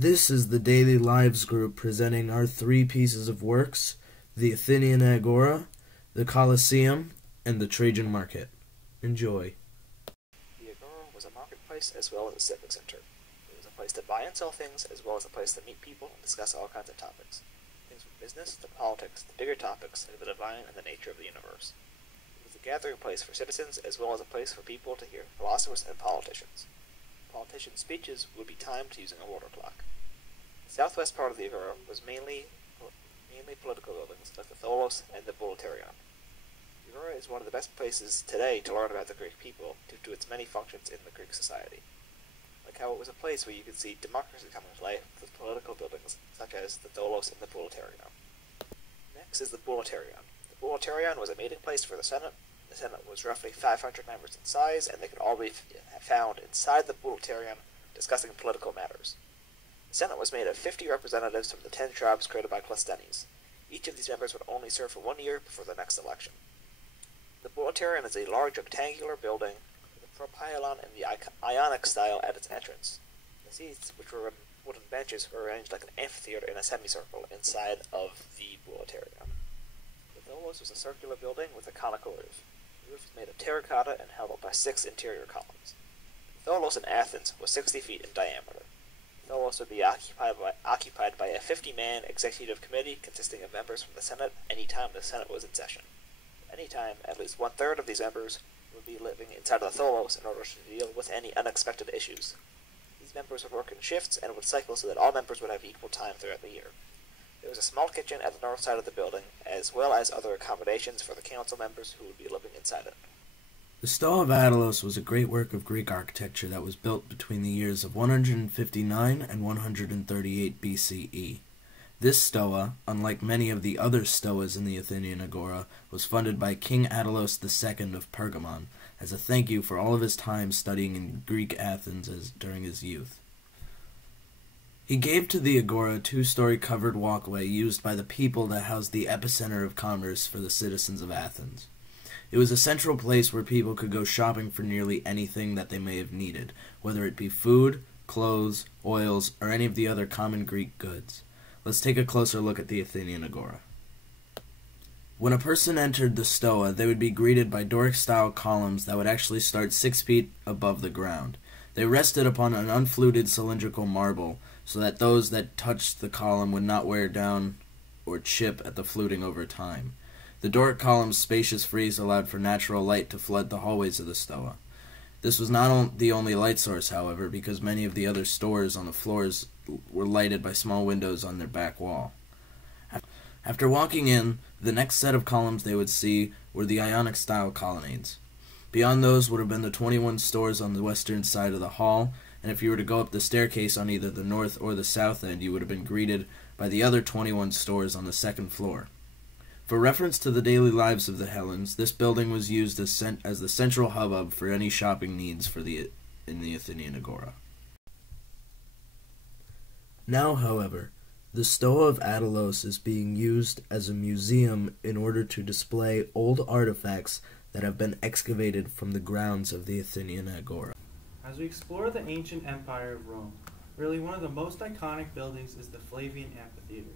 This is the Daily Lives group presenting our three pieces of works: the Athenian Agora, the Colosseum, and the Trajan Market. Enjoy. The Agora was a marketplace as well as a civic center. It was a place to buy and sell things, as well as a place to meet people and discuss all kinds of topics. Things from business to politics to bigger topics like the divine and the nature of the universe. It was a gathering place for citizens, as well as a place for people to hear philosophers and politicians. Politicians' speeches would be timed using a water clock. The southwest part of the Agora was mainly political buildings like the Tholos and the Bouleuterion. The Agora is one of the best places today to learn about the Greek people due to its many functions in the Greek society. Like how it was a place where you could see democracy come into life with political buildings such as the Tholos and the Bouleuterion. Next is the Bouleuterion. The Bouleuterion was a meeting place for the Senate. The Senate was roughly 500 members in size, and they could all be found inside the Bouleuterion discussing political matters. The Senate was made of 50 representatives from the 10 tribes created by Clisthenes. Each of these members would only serve for 1 year before the next election. The Bouleuterion is a large rectangular building with a propylon in the Ionic style at its entrance. The seats, which were wooden benches, were arranged like an amphitheater in a semicircle inside of the Bouleuterion. The Tholos was a circular building with a conical roof. The roof was made of terracotta and held up by 6 interior columns. The Tholos in Athens was 60 feet in diameter. The Tholos would be occupied by a 50-man executive committee consisting of members from the Senate any time the Senate was in session. At any time, at least one-third of these members would be living inside of the Tholos in order to deal with any unexpected issues. These members would work in shifts and would cycle so that all members would have equal time throughout the year. There was a small kitchen at the north side of the building, as well as other accommodations for the council members who would be living inside it. The Stoa of Attalos was a great work of Greek architecture that was built between the years of 159 and 138 BCE. This stoa, unlike many of the other stoas in the Athenian Agora, was funded by King Attalos II of Pergamon as a thank you for all of his time studying in Greek Athens during his youth. He gave to the Agora a 2-story covered walkway used by the people that housed the epicenter of commerce for the citizens of Athens. It was a central place where people could go shopping for nearly anything that they may have needed, whether it be food, clothes, oils, or any of the other common Greek goods. Let's take a closer look at the Athenian Agora. When a person entered the stoa, they would be greeted by Doric-style columns that would actually start 6 feet above the ground. They rested upon an unfluted cylindrical marble, so that those that touched the column would not wear down or chip at the fluting over time. The Doric column's spacious frieze allowed for natural light to flood the hallways of the stoa. This was not the only light source, however, because many of the other stores on the floors were lighted by small windows on their back wall. After walking in, the next set of columns they would see were the Ionic-style colonnades. Beyond those would have been the 21 stores on the western side of the hall, and if you were to go up the staircase on either the north or the south end, you would have been greeted by the other 21 stores on the second floor. For reference to the daily lives of the Hellenes, this building was used as the central hubbub for any shopping needs in the Athenian Agora. Now, however, the Stoa of Attalos is being used as a museum in order to display old artifacts that have been excavated from the grounds of the Athenian Agora. As we explore the ancient empire of Rome, really one of the most iconic buildings is the Flavian Amphitheater.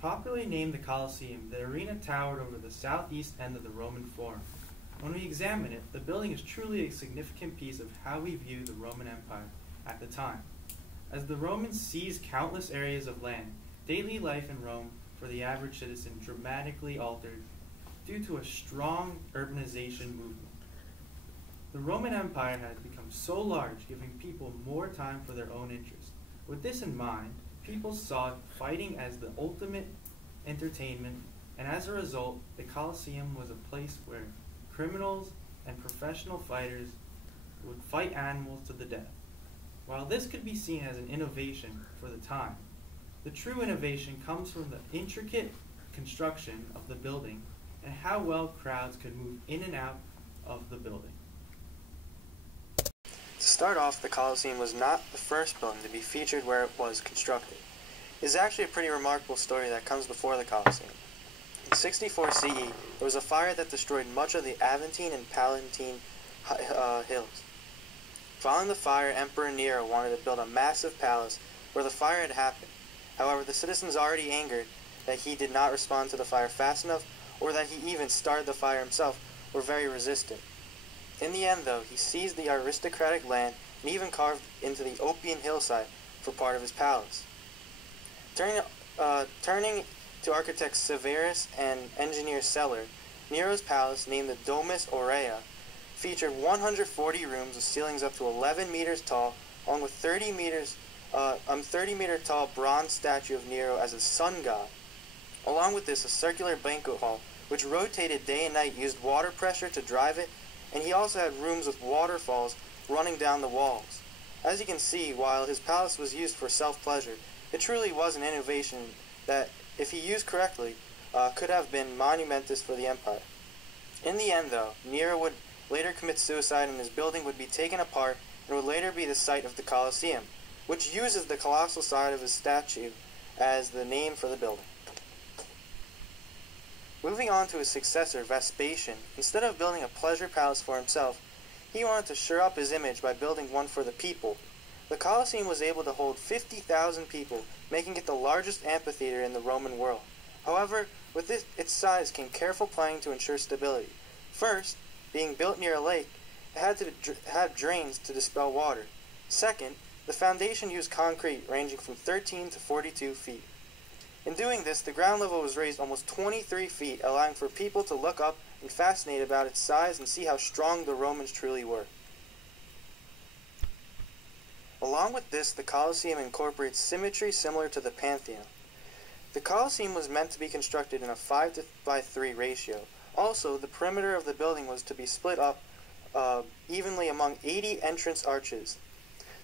Popularly named the Colosseum, the arena towered over the southeast end of the Roman Forum. When we examine it, the building is truly a significant piece of how we view the Roman Empire at the time. As the Romans seized countless areas of land, daily life in Rome for the average citizen dramatically altered due to a strong urbanization movement. The Roman Empire had become so large, giving people more time for their own interests. With this in mind, people saw fighting as the ultimate entertainment, and as a result, the Colosseum was a place where criminals and professional fighters would fight animals to the death. While this could be seen as an innovation for the time, the true innovation comes from the intricate construction of the building and how well crowds could move in and out of the building. To start off, the Colosseum was not the first building to be featured where it was constructed. It is actually a pretty remarkable story that comes before the Colosseum. In 64 CE, there was a fire that destroyed much of the Aventine and Palatine hills. Following the fire, Emperor Nero wanted to build a massive palace where the fire had happened. However, the citizens already angered that he did not respond to the fire fast enough, or that he even started the fire himself, were very resistant. In the end, though, he seized the aristocratic land and even carved into the Oppian hillside for part of his palace. Turning to architect Severus and engineer Celer, Nero's palace, named the Domus Aurea, featured 140 rooms with ceilings up to 11 meters tall, along with 30-meter tall bronze statue of Nero as a sun god. Along with this, a circular banquet hall, which rotated day and night, used water pressure to drive it, and he also had rooms with waterfalls running down the walls. As you can see, while his palace was used for self-pleasure, it truly was an innovation that, if he used correctly, could have been monumentous for the empire. In the end, though, Nero would later commit suicide and his building would be taken apart and would later be the site of the Colosseum, which uses the colossal side of his statue as the name for the building. Moving on to his successor, Vespasian, instead of building a pleasure palace for himself, he wanted to shore up his image by building one for the people. The Colosseum was able to hold 50,000 people, making it the largest amphitheater in the Roman world. However, with its size came careful planning to ensure stability. First, being built near a lake, it had to have drains to dispel water. Second, the foundation used concrete ranging from 13 to 42 feet. In doing this, the ground level was raised almost 23 feet, allowing for people to look up and fascinate about its size and see how strong the Romans truly were. Along with this, the Colosseum incorporates symmetry similar to the Pantheon. The Colosseum was meant to be constructed in a 5:3 ratio. Also, the perimeter of the building was to be split up evenly among 80 entrance arches.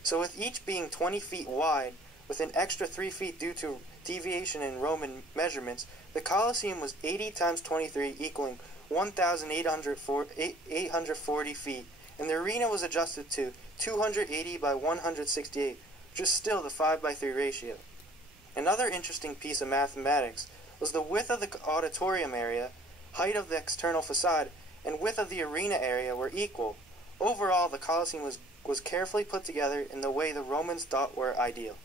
So with each being 20 feet wide, with an extra 3 feet due to deviation in Roman measurements, the Colosseum was 80 times 23, equaling 1,840 feet, and the arena was adjusted to 280 by 168, which is still the 5:3 ratio. Another interesting piece of mathematics was the width of the auditorium area, height of the external facade, and width of the arena area were equal. Overall, the Colosseum was carefully put together in the way the Romans thought were ideal.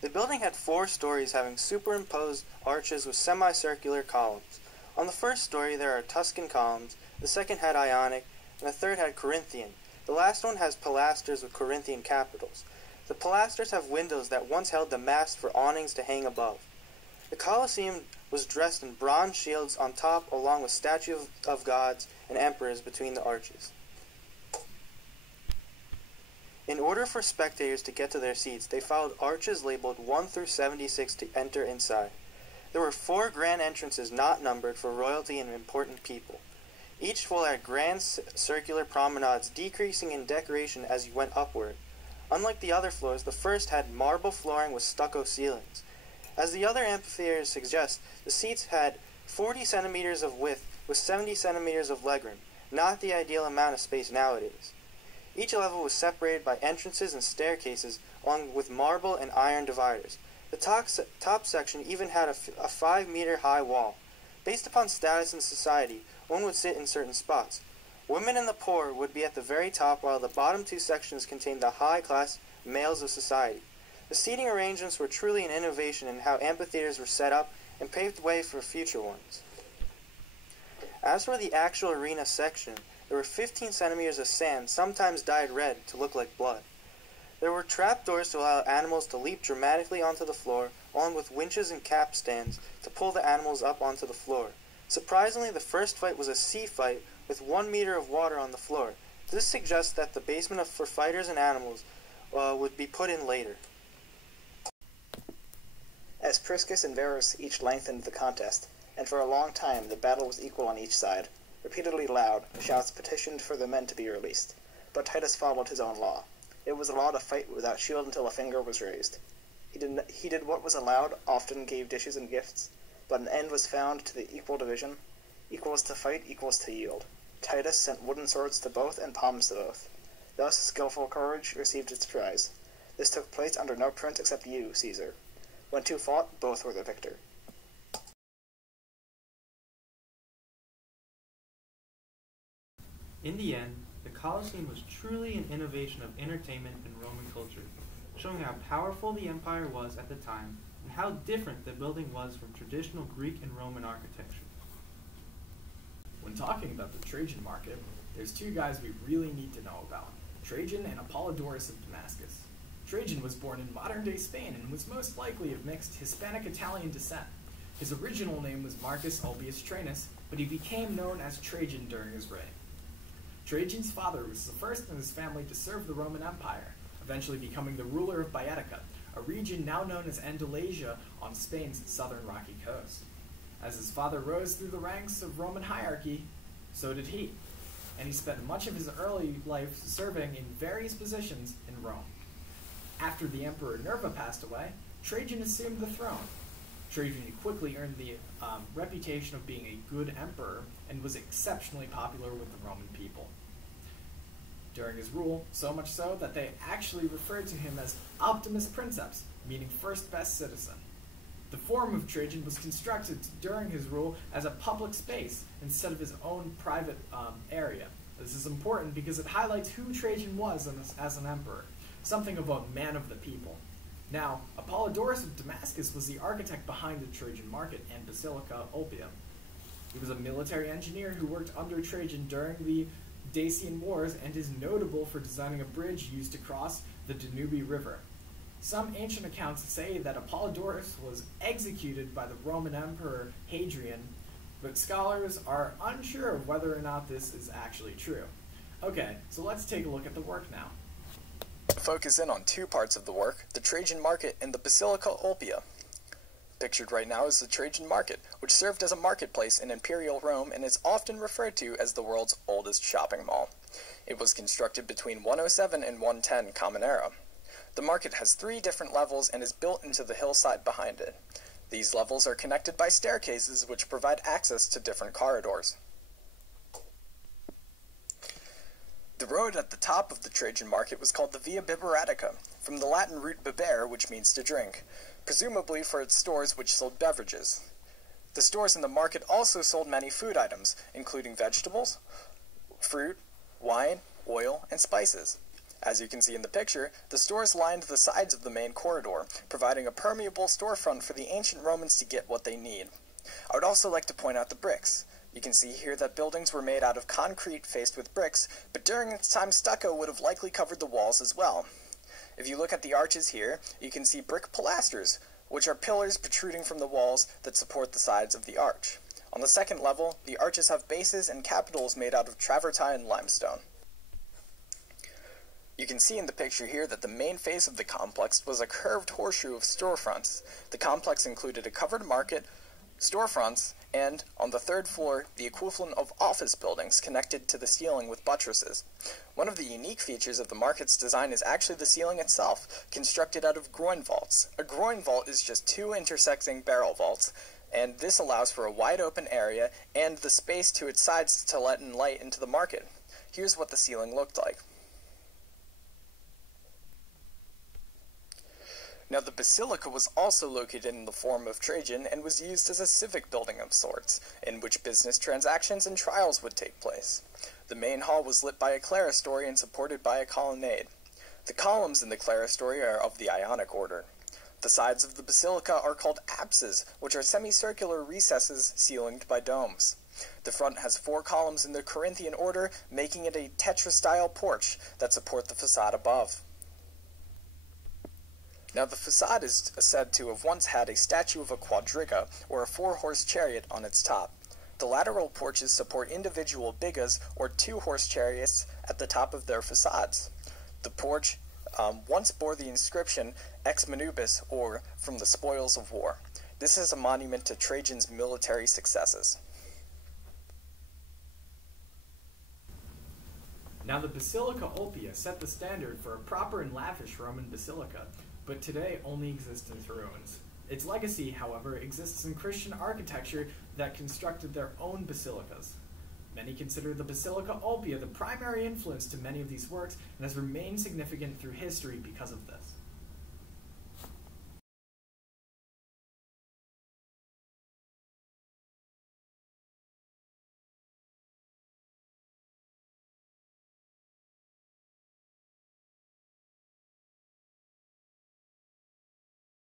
The building had 4 stories having superimposed arches with semicircular columns. On the first story there are Tuscan columns, the second had Ionic, and the third had Corinthian. The last one has pilasters with Corinthian capitals. The pilasters have windows that once held the masts for awnings to hang above. The Colosseum was dressed in bronze shields on top, along with statues of gods and emperors between the arches. In order for spectators to get to their seats, they followed arches labeled 1 through 76 to enter inside. There were 4 grand entrances not numbered for royalty and important people. Each floor had grand circular promenades, decreasing in decoration as you went upward. Unlike the other floors, the first had marble flooring with stucco ceilings. As the other amphitheaters suggest, the seats had 40 centimeters of width with 70 centimeters of legroom, not the ideal amount of space nowadays. Each level was separated by entrances and staircases, along with marble and iron dividers. The top section even had a 5-meter-high wall. Based upon status in society, one would sit in certain spots. Women and the poor would be at the very top, while the bottom 2 sections contained the high-class males of society. The seating arrangements were truly an innovation in how amphitheaters were set up and paved the way for future ones. As for the actual arena section, there were 15 centimeters of sand, sometimes dyed red to look like blood. There were trapdoors to allow animals to leap dramatically onto the floor, along with winches and capstans to pull the animals up onto the floor. Surprisingly, the first fight was a sea fight with 1 meter of water on the floor. This suggests that the basement for fighters and animals would be put in later. As Priscus and Verus each lengthened the contest, and for a long time the battle was equal on each side, repeatedly loud, shouts petitioned for the men to be released. But Titus followed his own law. It was a law to fight without shield until a finger was raised. He did what was allowed, often gave dishes and gifts, but an end was found to the equal division. Equals to fight, equals to yield. Titus sent wooden swords to both and palms to both. Thus skillful courage received its prize. This took place under no prince except you, Caesar. When 2 fought, both were the victor. In the end, the Colosseum was truly an innovation of entertainment and Roman culture, showing how powerful the empire was at the time and how different the building was from traditional Greek and Roman architecture. When talking about the Trajan market, there's two guys we really need to know about, Trajan and Apollodorus of Damascus. Trajan was born in modern-day Spain and was most likely of mixed Hispanic-Italian descent. His original name was Marcus Ulpius Trajanus, but he became known as Trajan during his reign. Trajan's father was the first in his family to serve the Roman Empire, eventually becoming the ruler of Baetica, a region now known as Andalusia on Spain's southern rocky coast. As his father rose through the ranks of Roman hierarchy, so did he, and he spent much of his early life serving in various positions in Rome. After the emperor Nerva passed away, Trajan assumed the throne. Trajan quickly earned the reputation of being a good emperor and was exceptionally popular with the Roman people during his rule, so much so that they actually referred to him as Optimus Princeps, meaning first best citizen. The Forum of Trajan was constructed during his rule as a public space instead of his own private area. This is important because it highlights who Trajan was as an emperor, something of a man of the people. Now, Apollodorus of Damascus was the architect behind the Trajan market and Basilica Ulpia. He was a military engineer who worked under Trajan during the Dacian Wars and is notable for designing a bridge used to cross the Danube River. Some ancient accounts say that Apollodorus was executed by the Roman Emperor Hadrian, but scholars are unsure of whether or not this is actually true. Okay, so let's take a look at the work now. Focus in on two parts of the work, the Trajan market and the Basilica Ulpia. Pictured right now is the Trajan market, which served as a marketplace in Imperial Rome and is often referred to as the world's oldest shopping mall. It was constructed between 107 and 110 Common Era. The market has 3 different levels and is built into the hillside behind it. These levels are connected by staircases which provide access to different corridors. The road at the top of the Trajan market was called the Via Biberatica, from the Latin root bibere, which means to drink, presumably for its stores which sold beverages. The stores in the market also sold many food items, including vegetables, fruit, wine, oil, and spices. As you can see in the picture, the stores lined the sides of the main corridor, providing a permeable storefront for the ancient Romans to get what they need. I would also like to point out the bricks. You can see here that buildings were made out of concrete faced with bricks, but during its time stucco would have likely covered the walls as well. If you look at the arches here, you can see brick pilasters, which are pillars protruding from the walls that support the sides of the arch. On the second level, the arches have bases and capitals made out of travertine limestone. You can see in the picture here that the main face of the complex was a curved horseshoe of storefronts. The complex included a covered market, storefronts, and, on the 3rd floor, the equivalent of office buildings connected to the ceiling with buttresses. One of the unique features of the market's design is actually the ceiling itself, constructed out of groin vaults. A groin vault is just 2 intersecting barrel vaults, and this allows for a wide open area and the space to its sides to let in light into the market. Here's what the ceiling looked like. Now, the basilica was also located in the Forum of Trajan and was used as a civic building of sorts, in which business transactions and trials would take place. The main hall was lit by a clerestory and supported by a colonnade. The columns in the clerestory are of the Ionic order. The sides of the basilica are called apses, which are semicircular recesses ceilinged by domes. The front has 4 columns in the Corinthian order, making it a tetrastyle porch that support the facade above. Now, the facade is said to have once had a statue of a quadriga, or a 4-horse chariot, on its top. The lateral porches support individual bigas, or 2-horse chariots, at the top of their facades. The porch once bore the inscription Ex Manubis, or from the spoils of war. This is a monument to Trajan's military successes. Now, the Basilica Ulpia set the standard for a proper and lavish Roman basilica, but today only exists in its ruins. Its legacy, however, exists in Christian architecture that constructed their own basilicas. Many consider the Basilica Ulpia the primary influence to many of these works and has remained significant through history because of this.